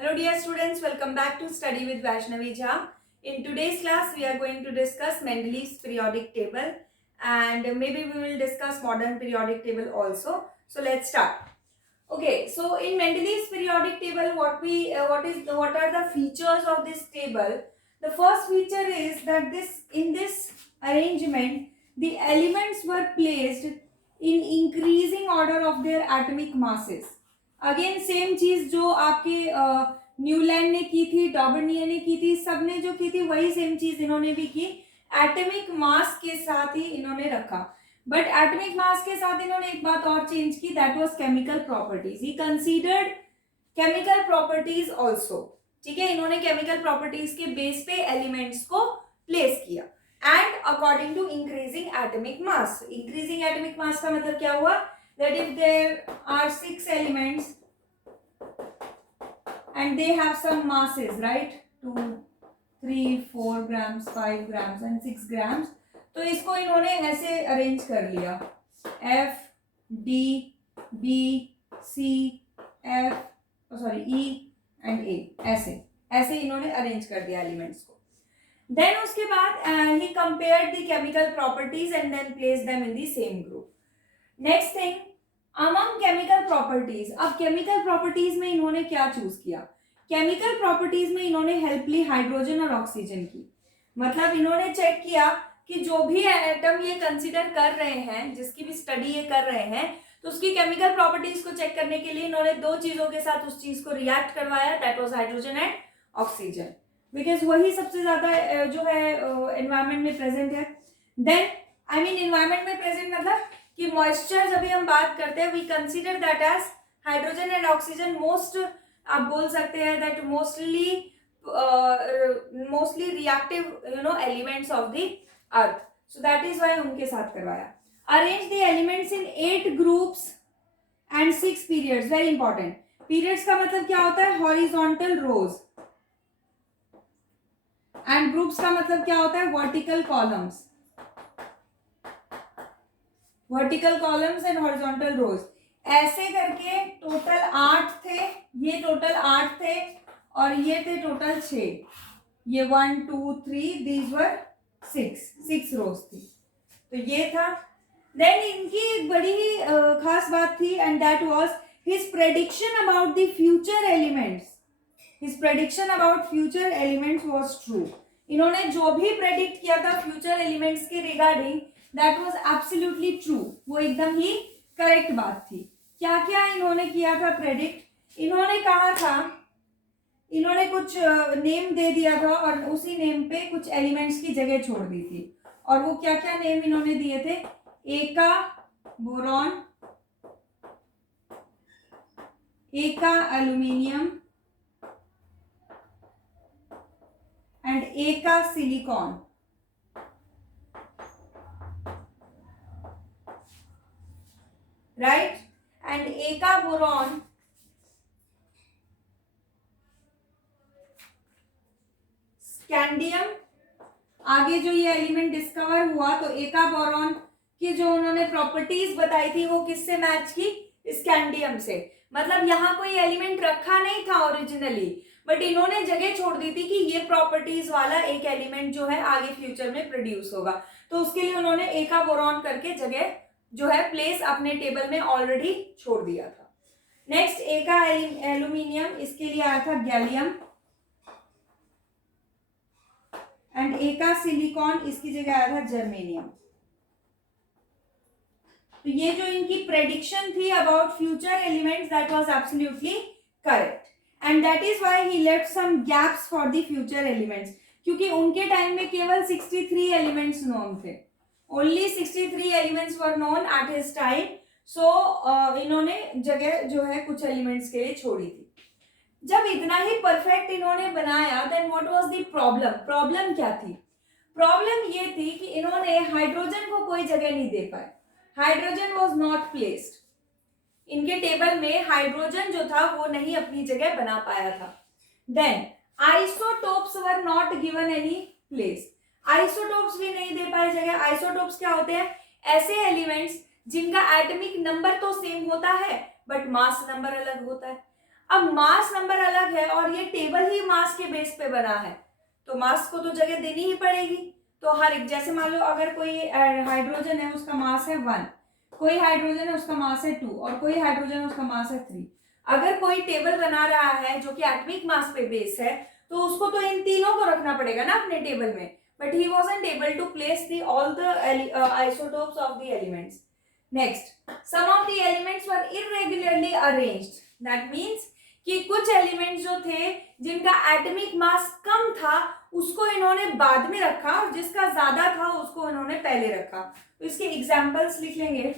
Hello dear students, welcome back to Study with Vaishnavi Jha. In today's class, we are going to discuss Mendeleev's periodic table and maybe we will discuss modern periodic table also. So let's start. Okay, so in Mendeleev's periodic table, what are the features of this table? The first feature is that in this arrangement, the elements were placed in increasing order of their atomic masses. Again same चीज जो आपके Newland ने की थी, डॉबर्नियर ने की थी, सबने जो की थी वही सेम चीज इन्होंने भी की. एटॉमिक मास के साथ ही इन्होंने रखा. बट एटॉमिक मास के साथ इन्होंने एक बात और चेंज की, that was chemical properties. He considered chemical properties also. ठीक है, इन्होंने केमिकल प्रॉपर्टीज के बेस पे एलिमेंट्स को प्लेस किया. And according to increasing atomic mass. Increasing atomic mass का मतलब क्या हुआ? That if there are 6 elements and they have some masses, right? 2, 3, 4 grams, 5 grams and 6 grams. तो इसको इन्होंने ऐसे अरेंज कर लिया, F, D, B, C, F, E and A. ऐसे इन्होंने अरेंज कर दिया एलिमेंट्स को. Then उसके बाद he compared the chemical properties and then placed them in the same group. Next thing, among chemical properties. अब केमिकल प्रॉपर्टीज में इन्होंने क्या चूज किया? केमिकल प्रॉपर्टीज में इन्होंने हेल्प ली हाइड्रोजन और ऑक्सीजन की. मतलब इन्होंने चेक किया कि जो भी एटम ये कंसीडर कर रहे हैं, जिसकी भी स्टडी ये कर रहे हैं, तो उसकी केमिकल प्रॉपर्टीज को चेक करने के लिए इन्होंने दो चीजों के साथ उस चीज को रिएक्ट करवाया, that was hydrogen and oxygen, because वही सबसे ज्यादा जो है एनवायरमेंट में प्रेजेंट है. देन एनवायरमेंट में प्रेजेंट मतलब कि मॉइस्चर जब भी हम बात करते हैं, we consider that as hydrogen and oxygen most, आप बोल सकते हैं that mostly reactive elements of the earth. So that is why उनके साथ करवाया. Arrange the elements in 8 groups and 6 periods. Very important. Periods का मतलब क्या होता है? Horizontal rose. एंड ग्रुप्स का मतलब क्या होता है? Vertical columns. Vertical columns and horizontal rows. ऐसे करके टोटल 8 थे, ये टोटल 8 थे और ये थे टोटल 6. ये 1 2 3, दीज वर 6 रोज थी. तो ये था. देन इनकी एक बड़ी ही खास बात थी and that was his prediction about the future elements. His prediction about future elements was true. इन्होंने जो भी प्रेडिक्ट किया था फ्यूचर एलिमेंट्स के regarding, that was absolutely true. वो एकदम ही करेक्ट बात थी. क्या क्या इन्होंने किया था प्रेडिक्ट? इन्होंने कहा था, इन्होंने कुछ नेम दे दिया था और उसी नेम पे कुछ एलिमेंट्स की जगह छोड़ दी थी. और वो क्या क्या नेम इन्होंने दिए थे? एका बोरॉन, एका एल्यूमिनियम एंड एका सिलिकॉन. राइट? एंड एका बोरॉन, स्कैंडियम. आगे जो ये एलिमेंट डिस्कवर हुआ तो एका बोरॉन की जो उन्होंने प्रॉपर्टीज बताई थी वो किससे मैच की? स्कैंडियम से. मतलब यहाँ कोई एलिमेंट रखा नहीं था ओरिजिनली, बट इन्होंने जगह छोड़ दी थी कि ये प्रॉपर्टीज वाला एक एलिमेंट जो है आगे फ्यूचर में प्रोड्यूस होगा. तो उसके लिए उन्होंने एका बोरॉन करके जगह जो है प्लेस अपने टेबल में ऑलरेडी छोड़ दिया था. नेक्स्ट एका एल्यूमिनियम, इसके लिए आया था गैलियम. एंड एका सिलिकॉन, इसकी जगह आया था जर्मेनियम. तो ये जो इनकी प्रेडिक्शन थी about future elements, that was absolutely correct. And that is why he left some gaps for the future elements. क्योंकि उनके टाइम में केवल 63 एलिमेंट्स नोन थे. Only 63 elements were known at his time. So इन्होंने जगह जो है कुछ एलिमेंट्स के लिए छोड़ी थी. जब इतना ही परफेक्ट इन्होंने बनाया, then what was the problem? Problem क्या थी? प्रॉब्लम ये थी कि इन्होंने हाइड्रोजन को कोई जगह नहीं दे पाए. Hydrogen was not placed. इनके टेबल में हाइड्रोजन जो था वो नहीं अपनी जगह बना पाया था. Then isotopes were not given any place. Isotopes भी नहीं दे पाए जगह. आइसोटोप्स क्या होते हैं? ऐसे एलिमेंट्स जिनका एटॉमिक नंबर तो सेम होता है बट मास नंबर अलग होता है. अब मास नंबर अलग है और ये टेबल ही मास के बेस पे बना है, तो मास को तो जगह देनी ही पड़ेगी। तो हर एक, जैसे मान लो अगर कोई हाइड्रोजन है उसका मास है 1, कोई हाइड्रोजन है उसका मास है 2 और कोई हाइड्रोजन है उसका मास है 3। अगर कोई टेबल बना रहा है जो कि एटॉमिक मास पे बेस है तो उसको तो इन तीनों को रखना पड़ेगा ना अपने टेबल में, but he wasn't able to place the all the isotopes of the elements. Next, some of the elements were irregularly arranged. That means कि कुछ एलिमेंट्स जो थे जिनका एटॉमिक मास कम था उसको इन्होंने बाद में रखा और जिसका ज्यादा था उसको इन्होंने पहले रखा। तो इसके एग्जांपल्स लिख लेंगे,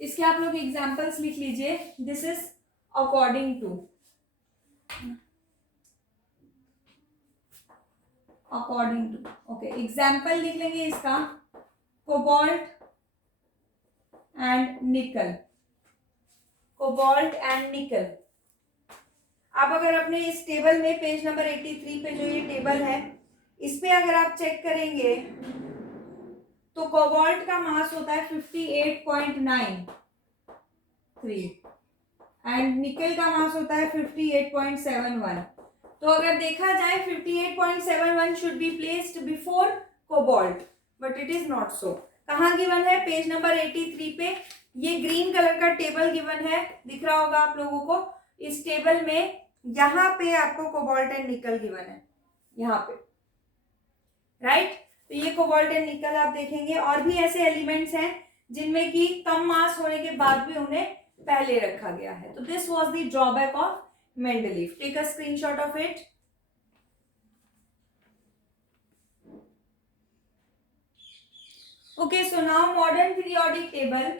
इसके आप लोग एग्जांपल्स लिख लीजिए। This is according to, okay, example लिख लेंगे इसका, cobalt and nickel, cobalt and nickel. आप अगर अपने इस टेबल में पेज नंबर 83 पे जो ये टेबल है इस पे अगर आप चेक करेंगे तो कोबाल्ट का मास होता है 58.93 एंड निकल का मास होता है 58.71। तो अगर देखा जाए 58.71 should be placed before cobalt, but it is not so. कहाँ गिवन है? पेज नंबर 83 पे ये ग्रीन कलर का टेबल गिवन है, दिख रहा होगा आप लोगों को। इस टेबल में यहाँ पे आपको कोबाल्ट एंड निकल गिवन है, यहाँ पे, राइट। तो ये कोबाल्ट एंड निकल आप देखेंगे। और भी ऐसे एलिमेंट्स हैं जिनमें कि कम मास होने के बाद भी उन्हें पहले रखा गया है। तो this was the drawback of Mendeleev. Take a screenshot of it. Okay, so now modern periodic table.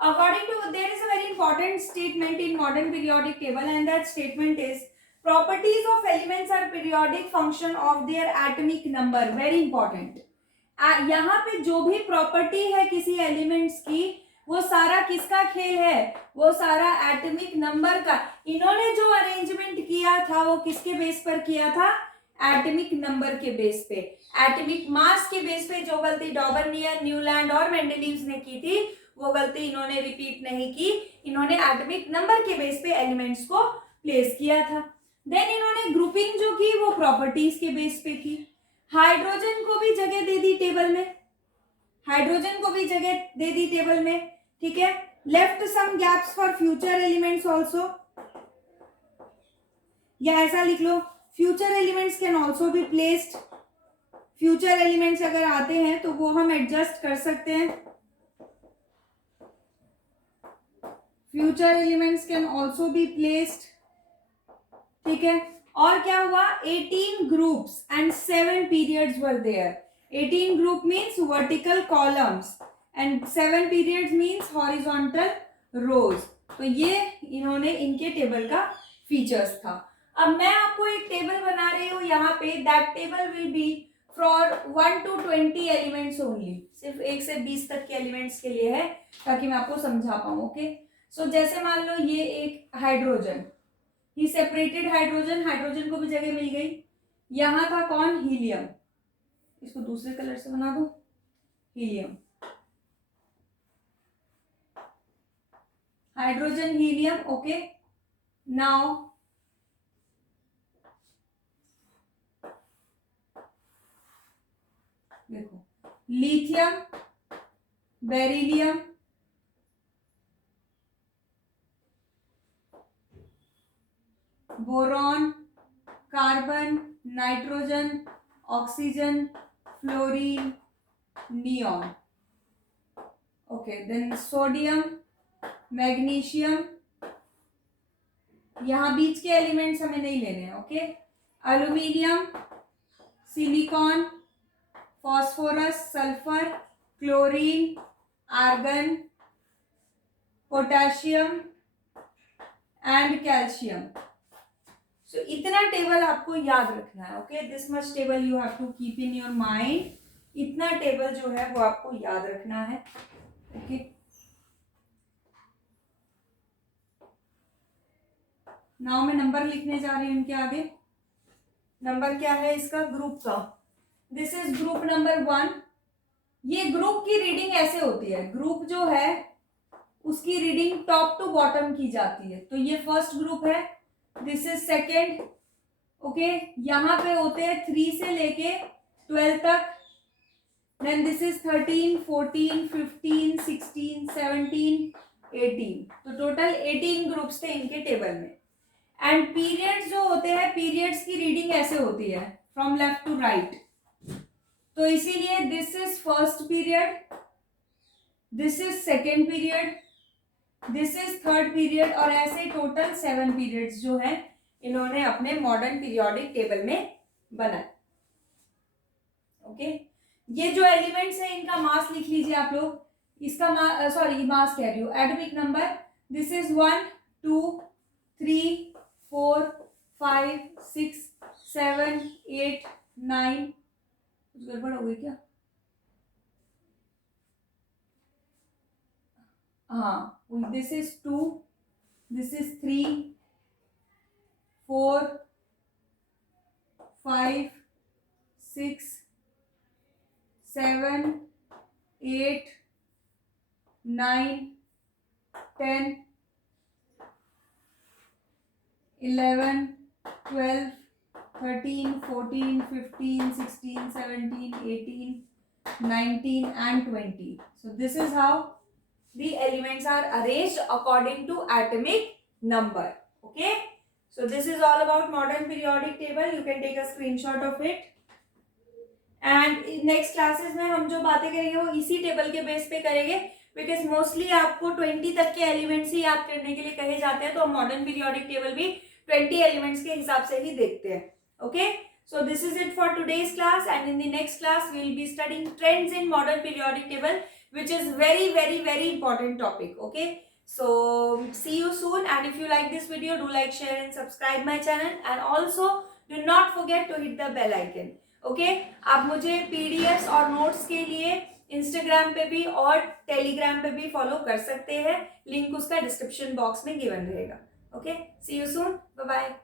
According to, there is a very important statement in modern periodic table, and that statement is properties of elements are periodic function of their atomic number. Very important. यहाँ पे जो भी property है किसी elements की वो सारा किसका खेल है? वो सारा एटॉमिक नंबर का। इन्होंने जो अरेंजमेंट किया था वो किसके बेस पर किया था? एटॉमिक नंबर के बेस पे। एटॉमिक मास के बेस पे जो गलती डॉबर्नियर, न्यूलैंड और मेंडलीव ने की थी वो गलती इन्होंने रिपीट नहीं की। इन्होंने एटॉमिक नंबर के बेस पे एलिमेंट्स को प्लेस किया था। देन इन्होंने ग्रुपिंग जो की वो प्रॉपर्टीज के बेस पे की। हाइड्रोजन को भी जगह दे दी टेबल में, हाइड्रोजन को भी जगह दे दी टेबल में, ठीक है। Left some gaps for future elements also, या ऐसा लिख लो, future elements can also be placed. Future elements अगर आते हैं तो वो हम एडजस्ट कर सकते हैं। Future elements can also be placed, ठीक है। और क्या हुआ? 18 groups and 7 periods were there. 18 group means vertical columns and 7 periods means horizontal rows. तो ये इन्होंने इनके टेबल का फीचर्स था। अब मैं आपको एक टेबल बना रही हूँ यहाँ पे। That table will be for 1 to 20 elements only. सिर्फ 1 से 20 तक के एलिमेंट्स के लिए है ताकि मैं आपको समझा पाऊँ। ओके, सो जैसे मान लो ये एक हाइड्रोजन, ही सेपरेटेड हाइड्रोजन, हाइड्रोजन को भी जगह मिल गई। यहाँ था कौन? हीलियम। इसको दूसरे कलर से बना दो, helium, hydrogen, helium. Okay, now देखो, lithium, beryllium, boron, carbon, nitrogen, oxygen, fluorine, neon. Okay, then sodium, magnesium. यहाँ बीच के एलिमेंट्स हमें नहीं लेने हैं। Okay, aluminium, silicon, phosphorus, sulphur, chlorine, argon, potassium and calcium. So इतना टेबल आपको याद रखना है। Okay, this much table you have to keep in your mind. इतना टेबल जो है वो आपको याद रखना है। ओके, नाउ मैं नंबर लिखने जा रही हूँ इनके आगे। नंबर क्या है इसका? ग्रुप का। This is group number 1। ये ग्रुप की रीडिंग ऐसे होती है। ग्रुप जो है उसकी रीडिंग टॉप टू बॉटम की जाती है। तो ये फर्स्ट ग्रुप है, दिस इज सेकेंड। ओके, यहाँ पे होते हैं 3 से लेके 12 तक, देन दिस इज 13, 14, 15, 16, 17, 18। तो टोटल 18 ग्रुप्स थे इनके टेबल में। एंड पीरियड्स जो होते हैं, पीरियड्स की रीडिंग ऐसे होती है फ्रॉम लेफ्ट टू राइट। तो इसीलिए this is first period, this is second period, this is third period, और ऐसे टोटल 7 पीरियड्स जो है इन्होंने अपने मॉडर्न पीरियोडिक टेबल में बनाए। ओके, ये जो एलिमेंट्स है इनका मास लिख लीजिए आप लोग। इसका मास कह रही हूँ, एटॉमिक नंबर, दिस इज 1, 2, 3, 4, 5, 6, 7, 8, 9। कुछ गड़बड़ हो गई क्या? हाँ, this is 2, this is 3, 4, 5, 6, 7, 8, 9, 10, 11, 12, 13, 14, 15, 16, 17, 18, 19 and 20. So this is how the elements are arranged according to atomic number. Okay, so this is all about modern periodic table. You can take a screenshot of it. And next classes में हम जो बातें करेंगे वो इसी table के base पे करेंगे, बिकॉज मोस्टली आपको 20 तक के एलिमेंट्स ही याद करने के लिए कहे जाते हैं। तो हम मॉडर्न पीरियोडिक टेबल भी 20 एलिमेंट्स के हिसाब से ही देखते हैं। Okay, so this is it for today's class, and in the next class we will be studying trends in modern periodic table, which is very important topic. Okay, so see you soon, and if you like this video, do like, share and subscribe my channel, and also do not forget to hit the bell icon. Okay, आप मुझे PDFs और notes के लिए Instagram पे भी और Telegram पे भी फॉलो कर सकते हैं। लिंक उसका डिस्क्रिप्शन बॉक्स में गिवन रहेगा। Okay, see you soon, bye bye.